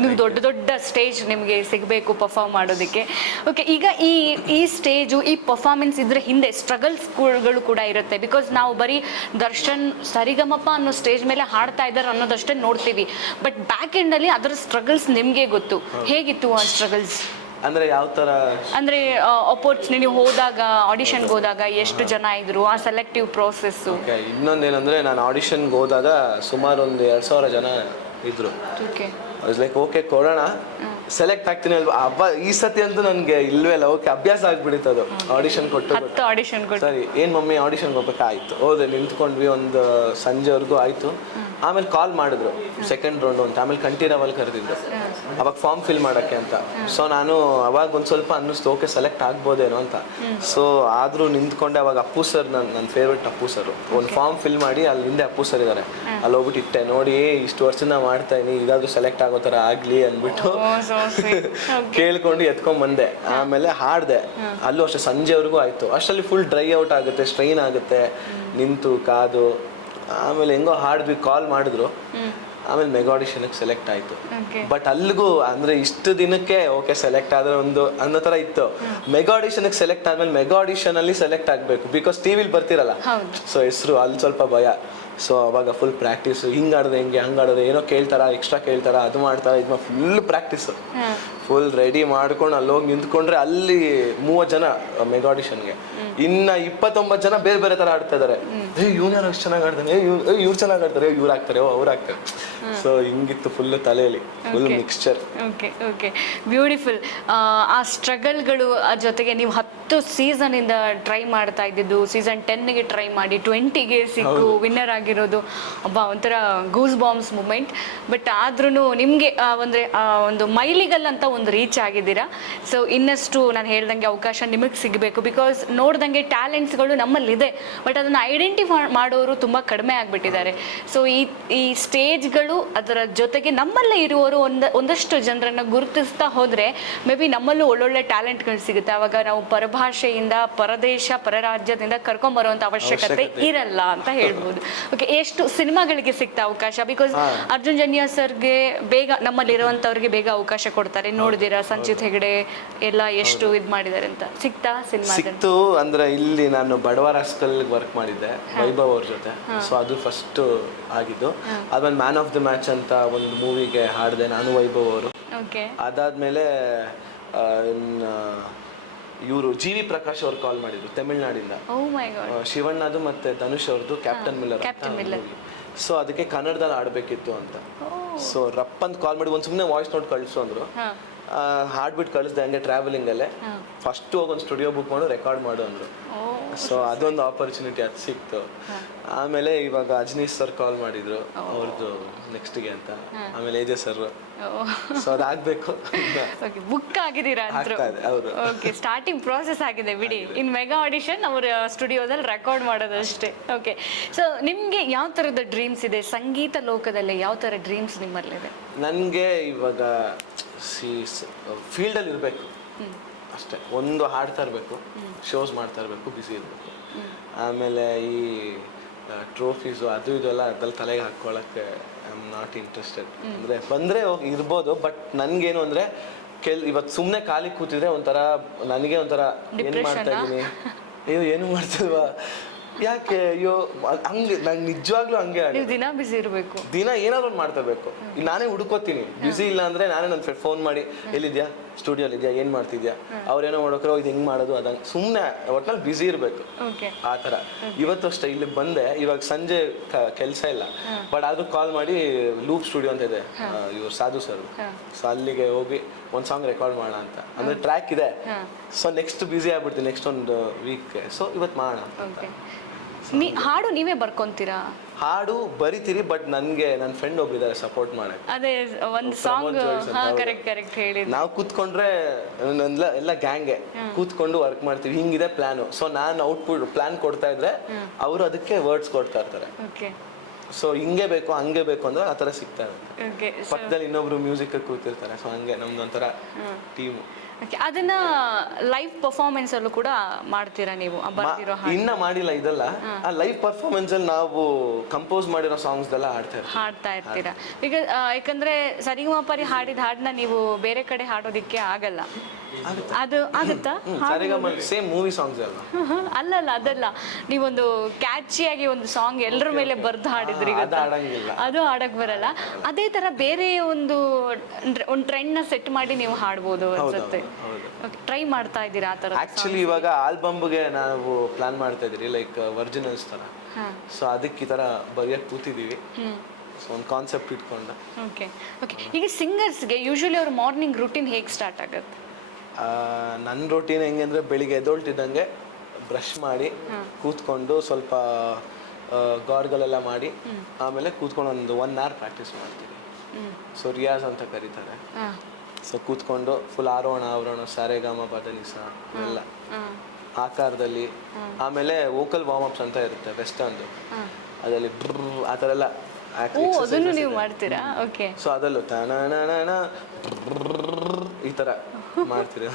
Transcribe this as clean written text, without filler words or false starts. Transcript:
ನೀವು ದೊಡ್ಡ ದೊಡ್ಡ ಸ್ಟೇಜ್ ನಿಮಗೆ ಸಿಗಬೇಕು ಪರ್ಫಾರ್ಮ್ ಮಾಡೋದಕ್ಕೆ. ಓಕೆ, ಈಗ ಈ ಸ್ಟೇಜು, ಈ ಪರ್ಫಾರ್ಮೆನ್ಸ್ ಇದ್ರ ಹಿಂದೆ ಸ್ಟ್ರಗಲ್ಸ್ಗಳು ಕೂಡ ಇರುತ್ತೆ. ಬಿಕಾಸ್ ನಾವು ಬರೀ ದರ್ಶನ್ ಸರಿಗಮಪ ಅನ್ನೋ ಸ್ಟೇಜ್ ಮೇಲೆ ಹಾಡ್ತಾ ಇದ್ದಾರೆ ಅನ್ನೋದಷ್ಟೇ ನೋಡ್ತೀವಿ. ಬಟ್ ಬ್ಯಾಕ್ ಎಂಡಲ್ಲಿ ಅದರ ಸ್ಟ್ರಗಲ್ಸ್ ನಿಮಗೆ ಗೊತ್ತು. ಹೇಗಿತ್ತು ಆ ಸ್ಟ್ರಗಲ್ಸ್? ಅಂದ್ರೆ ಯಾವ ತರ ಅಂದ್ರೆ ಅಪರ್ಚುನಿಟಿ ಹೋದಾಗ, ಆಡಿಷನ್ಗೆ ಹೋದಾಗ ಎಷ್ಟು ಜನ ಇದ್ರು, ಆ ಸೆಲೆಕ್ಟಿವ್ ಪ್ರೋಸೆಸ್? ಇನ್ನೊಂದೇನಂದ್ರೆ ನಾನು ಆಡಿಷನ್ಗೆ ಹೋದಾಗ ಸುಮಾರು ಒಂದು 2000 ಜನ ಇದ್ರು. ಲೈಕ್ ಓಕೆ ಕೊಡೋಣ, ಸೆಲೆಕ್ಟ್ ಆಗ್ತೀನಿ ಅಲ್ವಾ ಹಬ್ಬ ಈ ಸತಿ ಅಂತೂ ನನಗೆ ಇಲ್ವೇ ಇಲ್ಲ. ಓಕೆ ಅಭ್ಯಾಸ ಆಗ್ಬಿಡಿತ್ತು ಅದು. ಆಡಿಷನ್ ಕೊಟ್ಟು ಸರಿ ಏನ್ ಮಮ್ಮಿ ಆಡಿಷನ್ಗೆ ಹೋಗ್ಬೇಕಾಯ್ತು, ಹೋದೆ, ನಿಂತ್ಕೊಂಡ್ವಿ ಒಂದು ಸಂಜೆವರೆಗೂ ಆಯ್ತು. ಆಮೇಲೆ ಕಾಲ್ ಮಾಡಿದ್ರು ಸೆಕೆಂಡ್ ರೌಂಡ್ ಅಂತ. ಆಮೇಲೆ ಕಂಠೀರವಲ್ಲಿ ಕರೆದಿದ್ರು ಅವಾಗ ಫಾರ್ಮ್ ಫಿಲ್ ಮಾಡೋಕ್ಕೆ ಅಂತ. ಸೊ ನಾನು ಅವಾಗ ಒಂದು ಸ್ವಲ್ಪ ಅನ್ನಿಸ್ತು ಓಕೆ ಸೆಲೆಕ್ಟ್ ಆಗ್ಬೋದೇನೋ ಅಂತ. ಸೊ ಆದರೂ ನಿಂತ್ಕೊಂಡೆ. ಅವಾಗ ಅಪ್ಪು ಸರ್, ನನ್ನ ಫೇವ್ರೆಟ್ ಅಪ್ಪು ಸರ್, ಒಂದು ಫಾರ್ಮ್ ಫಿಲ್ ಮಾಡಿ ಅಲ್ಲಿ ಹಿಂದೆ ಅಪ್ಪು ಸರ್ ಇದ್ದಾರೆ, ಅಲ್ಲಿ ಹೋಗ್ಬಿಟ್ಟು ಇಟ್ಟೆ. ನೋಡಿ ಇಷ್ಟು ವರ್ಷದಿಂದ ಮಾಡ್ತಾ ಇದೀನಿ, ಇದಾದ್ರೂ ಸೆಲೆಕ್ಟ್ ಆಗೋ ಥರ ಆಗಲಿ ಅಂದ್ಬಿಟ್ಟು ಕೇಳ್ಕೊಂಡು ಎತ್ಕೊಂಡ್ ಬಂದೆ. ಆಮೇಲೆ ಹಾಡಿದೆ. ಅಲ್ಲೂ ಅಷ್ಟೇ ಸಂಜೆವರೆಗೂ ಆಯ್ತು. ಅಷ್ಟರಲ್ಲಿ ಫುಲ್ ಡ್ರೈ ಔಟ್ ಆಗುತ್ತೆ, ಸ್ಟ್ರೈನ್ ಆಗುತ್ತೆ, ನಿಂತು ಕಾದು. ಆಮೇಲೆ ಹೆಂಗೋ ಹಾಡಿದ್ವಿ, ಕಾಲ್ ಮಾಡಿದ್ರು. ಆಮೇಲೆ ಮೆಗಾ ಆಡಿಷನ್ಗೆ ಸೆಲೆಕ್ಟ್ ಆಯ್ತು. ಬಟ್ ಅಲ್ಲಿಗೂ ಅಂದ್ರೆ ಇಷ್ಟು ದಿನಕ್ಕೆ ಓಕೆ ಸೆಲೆಕ್ಟ್ ಆದ್ರೆ ಒಂದು ಅನ್ನೋ ತರ ಇತ್ತು. ಮೆಗಾ ಆಡಿಷನ್ಗೆ ಸೆಲೆಕ್ಟ್ ಆದ್ಮೇಲೆ ಮೆಗಾ ಆಡಿಷನ್ ಅಲ್ಲಿ ಸೆಲೆಕ್ಟ್ ಆಗ್ಬೇಕು, ಬಿಕಾಸ್ ಟಿವಿಲಿ ಬರ್ತಿರಲ್ಲ. ಸೊ ಹೆಸರು ಅಲ್ಲಿ ಸ್ವಲ್ಪ ಭಯ. ಸೊ ಅವಾಗ ಫುಲ್ ಪ್ರಾಕ್ಟೀಸ್, ಹಿಂಗಾಡಿದ್ರೆ ಹೆಂಗೆ, ಹಂಗಾಡಿದ್ರೆ ಏನೋ ಕೇಳ್ತಾರ, ಎಕ್ಸ್ಟ್ರಾ ಕೇಳ್ತಾರ, ಅದು ಮಾಡ್ತಾರ, ಇದು ಫುಲ್ ಪ್ರಾಕ್ಟೀಸ್, ಫುಲ್ ರೆಡಿ ಮಾಡ್ಕೊಂಡು ಅಲ್ಲಿ ಹೋಗಿ ನಿಂತ್ಕೊಂಡ್ರೆ ಅಲ್ಲಿ 30 ಜನ ಮೆಗಾ ಆಡಿಷನ್ಗೆ, ಇನ್ನ 29 ಜನ ಬೇರೆ ಬೇರೆ ತರ ಆಡ್ತಾ ಇದಾರೆ. ಇವ್ನು ಅಷ್ಟು ಚೆನ್ನಾಗಿ ಆಡ್ತಾನೆ, ಇವ್ರು ಚೆನ್ನಾಗಿ ಆಡ್ತಾರೆ, ಇವ್ರು ಆಗ್ತಾರೆ, ಅವ್ರು ಆಗ್ತಾರೆ. ಸೊ ಹಿಂಗಿತ್ತು ಫುಲ್ ತಲೆಯಲ್ಲಿ, full mixture. Okay okay, beautiful. ಆ ಸ್ಟ್ರಗಲ್ಗಳು ಜೊತೆಗೆ ನೀವು 10 ಸೀಸನ್ ಇಂದ ಟ್ರೈ ಮಾಡ್ತಾ ಇದ್ದಿದ್ದು, ಸೀಸನ್ 10ಗೆ ಟ್ರೈ ಮಾಡಿ 20ಗೆ ಸಿಕ್ಕು ವಿನ್ನರ್ ಆಗಿರೋದು ಒಂಥರ ಗೂಸ್ ಬಾಂಬ್ಸ್ ಮೂಮೆಂಟ್. ಬಟ್ ಆದ್ರೂ ನಿಮಗೆ ಒಂದು ಮೈಲಿಗಲ್ ಅಂತ ಒಂದು ರೀಚ್ ಆಗಿದ್ದೀರಾ. ಸೊ ಇನ್ನಷ್ಟು ನಾನು ಹೇಳ್ದಂಗೆ ಅವಕಾಶ ನಿಮಗೆ ಸಿಗಬೇಕು. ಬಿಕಾಸ್ ನೋಡ್ದಂಗೆ ಟ್ಯಾಲೆಂಟ್ಸ್ಗಳು ನಮ್ಮಲ್ಲಿದೆ, ಬಟ್ ಅದನ್ನು ಐಡೆಂಟಿಫೈ ಮಾಡೋರು ತುಂಬ ಕಡಿಮೆ ಆಗಿಬಿಟ್ಟಿದ್ದಾರೆ. ಸೊ ಈ ಸ್ಟೇಜ್ಗಳು, ಅದರ ಜೊತೆಗೆ ನಮ್ಮಲ್ಲೇ ಇರುವವರು ಒಂದಷ್ಟು ಜನರನ್ನು ಗುರುತಿಸ್ತಾ ಹೋದರೆ ಮೇ ಬಿ ನಮ್ಮಲ್ಲೂ ಒಳ್ಳೊಳ್ಳೆ ಟ್ಯಾಲೆಂಟ್ಗಳು ಸಿಗುತ್ತೆ. ಆವಾಗ ನಾವು ಪರಭಾಷೆಯಿಂದ, ಪರದೇಶ, ಪರರಾಜ್ಯದಿಂದ ಕರ್ಕೊಂಬರುವಂಥ ಅವಶ್ಯಕತೆ ಇರಲ್ಲ ಅಂತ ಹೇಳ್ಬೋದು. ಓಕೆ, ಎಷ್ಟು ಸಿನಿಮಾಗಳಿಗೆ ಸಿಗ್ತಾ ಅವಕಾಶ? ಬಿಕಾಸ್ ಅರ್ಜುನ್ ಜನ್ಯ ಸರ್ಗೆ ಬೇಗ, ನಮ್ಮಲ್ಲಿರುವಂಥವ್ರಿಗೆ ಬೇಗ ಅವಕಾಶ ಕೊಡ್ತಾರೆ. ನೋಡಿದಿರಾ ಸಂಚಿತ್ ಹೆಗಡೆ ಎಲ್ಲ ಎಷ್ಟು ಇದು ಮಾಡಿದ್ದಾರೆ ಅಂತ. ಸಿಗ್ತಾ ಸಿನಿಮಾ? ಸಿಕ್ತು. ಅಂದ್ರೆ ಇಲ್ಲಿ ನಾನು ಬಡವರ ಸ್ಕಲ್ ವರ್ಕ್ ಮಾಡಿದ್ದೆ ವೈಭವ್ ಅವ್ರ ಜೊತೆ. ಸೊ ಅದು ಫಸ್ಟ್ ಆಗಿದ್ದು. ಆದ್ಮೇಲೆ ಮ್ಯಾನ್ ಆಫ್ ದ ಮ್ಯಾಚ್ ಅಂತ ಒಂದು ಮೂವಿಗೆ ಹಾಡಿದೆ ನಾನು, ವೈಭವ್ ಅವರು. ಅದಾದ್ಮೇಲೆ ಇವರು ಜಿ.ವಿ. ಪ್ರಕಾಶ್ ಅವ್ರು ಕಾಲ್ ಮಾಡಿದ್ರು ತಮಿಳ್ನಾಡಿಂದ. ಶಿವಣ್ಣದು ಮತ್ತೆ ಧನುಷ್ ಅವ್ರದ್ದು ಕ್ಯಾಪ್ಟನ್ ಮಿಲ್ಲರ್. ಸೊ ಅದಕ್ಕೆ ಕನ್ನಡದಲ್ಲಿ ಆಡ್ಬೇಕಿತ್ತು ಅಂತ. ಸೊ ರಪ್ ಅಂತ ಕಾಲ್ ಮಾಡಿ ಒಂದು ಸುಮ್ಮನೆ ವಾಯ್ಸ್ ನೋಟ್ ಕಳಿಸು ಅಂದ್ರು. ಹಾಡ್ಬಿಟ್ಟು ಕಳಿಸ್ದೆ ಹಂಗೆ ಟ್ರಾವೆಲಿಂಗ್ ಅಲ್ಲೇ. ಫಸ್ಟ್ ಹೋಗಿ ಒಂದು ಸ್ಟುಡಿಯೋ ಬುಕ್ ಮಾಡು, ರೆಕಾರ್ಡ್ ಮಾಡು ಅಂದ್ರು. ಸೊ ಅದೊಂದು ಆಪರ್ಚುನಿಟಿ ಅದು ಸಿಕ್ತು. ಆಮೇಲೆ ಇವಾಗ ಅಜ್ನೀಶ್ ಸರ್ ಕಾಲ್ ಮಾಡಿದ್ರು ಅವ್ರದ್ದು ನೆಕ್ಸ್ಟ್ಗೆ ಅಂತ. ಆಮೇಲೆ ಏಜೆ ಸರ್. ಸೊ ಅದಾಗಬೇಕು. ಬುಕ್ ಆಗಿದ್ದೀರಾ? ಹೌದು. ಓಕೆ, ಸ್ಟಾರ್ಟಿಂಗ್ ಪ್ರಾಸೆಸ್ ಆಗಿದೆ ಬಿಡಿ. ಇನ್ ಮೆಗಾ ಆಡಿಷನ್ ಅವ್ರ ಸ್ಟುಡಿಯೋದಲ್ಲಿ ರೆಕಾರ್ಡ್ ಮಾಡೋದಷ್ಟೇ. ಓಕೆ, ಸೊ ನಿಮಗೆ ಯಾವ ಥರದ ಡ್ರೀಮ್ಸ್ ಇದೆ ಸಂಗೀತ ಲೋಕದಲ್ಲಿ? ಯಾವ ಥರ ಡ್ರೀಮ್ಸ್ ನಿಮ್ಮಲ್ಲಿದೆ? ನನಗೆ ಇವಾಗ ಫೀಲ್ಡಲ್ಲಿ ಇರಬೇಕು ಅಷ್ಟೇ. ಒಂದು ಹಾಡ್ತಾ ಇರಬೇಕು, ಶೋಸ್ ಮಾಡ್ತಾ ಇರಬೇಕು, ಬ್ಯುಸಿ ಇರಬೇಕು. ಆಮೇಲೆ ಈ ಟ್ರೋಫೀಸು ಅದು ಇದೆಲ್ಲ ಅದ್ರಲ್ಲಿ ತಲೆಗೆ ಹಾಕ್ಕೊಳ್ಳೋಕ್ಕೆ ಐ ಆಮ್ ನಾಟ್ ಇಂಟ್ರೆಸ್ಟೆಡ್. ಅಂದರೆ ಬಂದರೆ ಇರ್ಬೋದು, ಬಟ್ ನನಗೇನು ಅಂದರೆ ಇವತ್ತು ಸುಮ್ಮನೆ ಖಾಲಿ ಕೂತಿದ್ರೆ ಒಂಥರ ನನಗೆ ಒಂಥರ ಏನು ಮಾಡ್ತಾ ಇದ್ದೀನಿ, ಅಯ್ಯೋ ಏನು ಮಾಡ್ತಿಲ್ವಾ, ಯಾಕೆ, ಅಯ್ಯೋ ಹಂಗೆ ನಂಗೆ ನಿಜವಾಗ್ಲೂ ಹಂಗೆ. ದಿನ ಬಿಸಿ ಇರಬೇಕು, ದಿನ ಏನಾದ್ರು ಒಂದು ಮಾಡ್ತಾ ಇರಬೇಕು. ನಾನೇ ಹುಡ್ಕೋತೀನಿ. ಬ್ಯುಸಿ ಇಲ್ಲ ಅಂದರೆ ನಾನೇ ನನ್ನ ಫ್ರೆಂಡ್ ಫೋನ್ ಮಾಡಿ ಎಲ್ಲಿದ್ಯಾ, ಸ್ಟುಡಿಯೋಲಿ ಇದೆಯಾ, ಏನು ಮಾಡ್ತಿದ್ಯಾ, ಅವ್ರೇನೋ ಮಾಡೋಕ್ರೆ ಇದು ಹೆಂಗೆ ಮಾಡೋದು, ಅದಂಗೆ ಸುಮ್ಮನೆ ಒಟ್ನಲ್ಲಿ ಬ್ಯುಸಿ ಇರಬೇಕು ಆ ಥರ. ಇವತ್ತು ಅಷ್ಟೇ ಇಲ್ಲಿ ಬಂದೆ, ಇವಾಗ ಸಂಜೆ ಕೆಲಸ ಇಲ್ಲ, ಬಟ್ ಆದರೂ ಕಾಲ್ ಮಾಡಿ ಲೂಪ್ ಸ್ಟುಡಿಯೋ ಅಂತ ಇದೆ ಇವ್ರು ಸಾಧು ಸರ್. ಸೊ ಅಲ್ಲಿಗೆ ಹೋಗಿ ಒಂದು ಸಾಂಗ್ ರೆಕಾರ್ಡ್ ಮಾಡೋಣ ಅಂತ. ಅಂದರೆ ಟ್ರ್ಯಾಕ್ ಇದೆ. ಸೊ ನೆಕ್ಸ್ಟ್ ಬ್ಯುಸಿ ಆಗ್ಬಿಡ್ತೀನಿ ನೆಕ್ಸ್ಟ್ ಒಂದು ವೀಕ್ಗೆ. ಸೊ ಇವತ್ತು ಮಾಡೋಣ ಅಂತ. ಹಾಡು ನೀವೇ ಬರ್ಕೊಂತೀರಾ? ಹಾಡು ಬರಿತೀರಿ, ಬಟ್ ನನಗೆ ನನ್ನ ಫ್ರೆಂಡ್ ಒಬ್ರಿದ್ದಾರೆ ಸಪೋರ್ಟ್ ಮಾಡಕ್ಕೆ. ಅದೇ ಒಂದು ಸಾಂಗ್ ಕರೆಕ್ಟ್ ಹೇಳಿ. ನಾವು ಕೂತ್ಕೊಂಡ್ರೆ ಎಲ್ಲ ಗ್ಯಾಂಗೆ ಕೂತ್ಕೊಂಡು ವರ್ಕ್ ಮಾಡ್ತೀವಿ. ಹಿಂಗಿದೆ ಪ್ಲಾನು. ಸೊ ನಾನು ಔಟ್ಪುಟ್ ಪ್ಲಾನ್ ಕೊಡ್ತಾ ಇದ್ರೆ ಅವರು ಅದಕ್ಕೆ ವರ್ಡ್ಸ್ ಕೊಡ್ತಾ ಇರ್ತಾರೆ. ಸೊ ಹಿಂಗೆ ಬೇಕು ಹಂಗೆ ಬೇಕು ಅಂದ್ರೆ ಆ ಥರ ಸಿಗ್ತಾ ಇರುತ್ತೆ. ಓಕೆ ಪಕ್ಕದಲ್ಲಿ ಇನ್ನೊಬ್ರು ಮ್ಯೂಸಿಕ್ ಕೂತಿರ್ತಾರೆ. ಸೊ ಹಂಗೆ ನಮ್ದೊಂಥರ ಟೀಮು. ಓಕೆ ಅದನ್ನ ಲೈವ್ ಪರ್ಫಾರ್ಮೆನ್ಸ್ ಅಲ್ಲೂ ಕೂಡ ಮಾಡ್ತೀರಾ ನೀವು ಬರ್ದಿರೋ ಹಾಡು? ಇನ್ನ ಮಾಡಿಲ್ಲ ಇದೆಲ್ಲ. ಆ ಲೈವ್ ಪರ್ಫಾರ್ಮೆನ್ಸ್ ಅಲ್ಲಿ ನಾವು ಕಂಪೋಸ್ ಮಾಡಿರೋ ಸಾಂಗ್ಸ್ ಎಲ್ಲ ಹಾಡ್ತಾ ಇರ್ತೀರಾ? ಬಿಕಾಸ್ ಯಾಕಂದ್ರೆ ಸರಿಗಮಪರಿ ಹಾಡಿದ ಹಾಡನ್ನ ನೀವು ಬೇರೆ ಕಡೆ ಹಾಡೋದಿಕ್ಕೆ ಆಗಲ್ಲ. ಅದು ಆಗುತ್ತಾ? ಸೇಮ್ ಮೂವಿ ಸಾಂಗ್ಸ್ ಅಲ್ಲ. ಅಲ್ಲಲ್ಲ ಅದಲ್ಲ, ನೀವೊಂದು ಕ್ಯಾಚಿಯಾಗಿ ಒಂದು ಸಾಂಗ್ ಎಲ್ಲರ ಮೇಲೆ ಬರ್ದು ಹಾಡಿದ್ರಿ ಗೊತ್ತಾ? ಅದು ಹಾಡಕ್ ಬರಲ್ಲ. ಅದೇ ತರ ಬೇರೆ ಒಂದು ಟ್ರೆಂಡ್ ನ ಸೆಟ್ ಮಾಡಿ ನೀವು ಹಾಡ್ಬೋದು ಅನ್ಸುತ್ತೆ. ಟ್ರೈ ಮಾಡ್ತಾ ಇದ್ದೀರಾ ಆ ತರ? ಆಕ್ಚುಲಿ ಇವಾಗ ಆಲ್ಬಮ್ಗೆ ನಾವು ಪ್ಲಾನ್ ಮಾಡ್ತಾ ಇದೀರಿ, ಲೈಕ್ ವರ್ಜಿನಲ್ಸ್ ತರ. ಸೊ ಅದಕ್ಕೆ ಈ ತರ ಬರೆಯಕ್ ಕೂತಿದೀವಿ. ಸೊ ಒಂದು ಕಾನ್ಸೆಪ್ಟ್ ಇಟ್ಕೊಂಡು. Okay okay. ಈಗ ಸಿಂಗರ್ಸ್ಗೆ ಯೂಶಲಿ ಅವ್ರ ಮಾರ್ನಿಂಗ್ ರೂಟೀನ್ ಹೇಗೆ ಸ್ಟಾರ್ಟ್ ಆಗುತ್ತೆ? ನನ್ನ ರೂಟೀನ್ ಹೆಂಗೆ ಅಂದರೆ ಬೆಳಿಗ್ಗೆ ಎದ್ದೊಳ್ತಿದ್ದಂಗೆ ಬ್ರಷ್ ಮಾಡಿ ಕೂತ್ಕೊಂಡು ಸ್ವಲ್ಪ ಗಾಡ್ಗಳೆಲ್ಲ ಮಾಡಿ ಆಮೇಲೆ ಕೂತ್ಕೊಂಡು ಒಂದು 1 hour ಪ್ರಾಕ್ಟೀಸ್ ಮಾಡ್ತೀವಿ. ಸೊ ರಿಯಾಜ್ ಅಂತ ಕರೀತಾರೆ. ಸೊ ಕೂತ್ಕೊಂಡು ಫುಲ್ ಆರೋಹಣ ಅವರೋಹಣ ಸಾರೆಗಾಮ ಪದನಿಸ ಎಲ್ಲ ಆಕಾರದಲ್ಲಿ. ಆಮೇಲೆ ವೋಕಲ್ ವಾರ್ಮ್ ಅಪ್ಸ್ ಅಂತ ಇರುತ್ತೆ ವೆಸ್ಟರ್ನ್ದು, ಅದರಲ್ಲಿ ಆ ಥರ ಎಲ್ಲ ಅದನ್ನು ನೀವು ಮಾಡ್ತೀರಾ? ಓಕೆ. ಸೊ ಅದಲ್ಲೂ ಈ ಥರ ಮಾಡ್ತೀರಿ.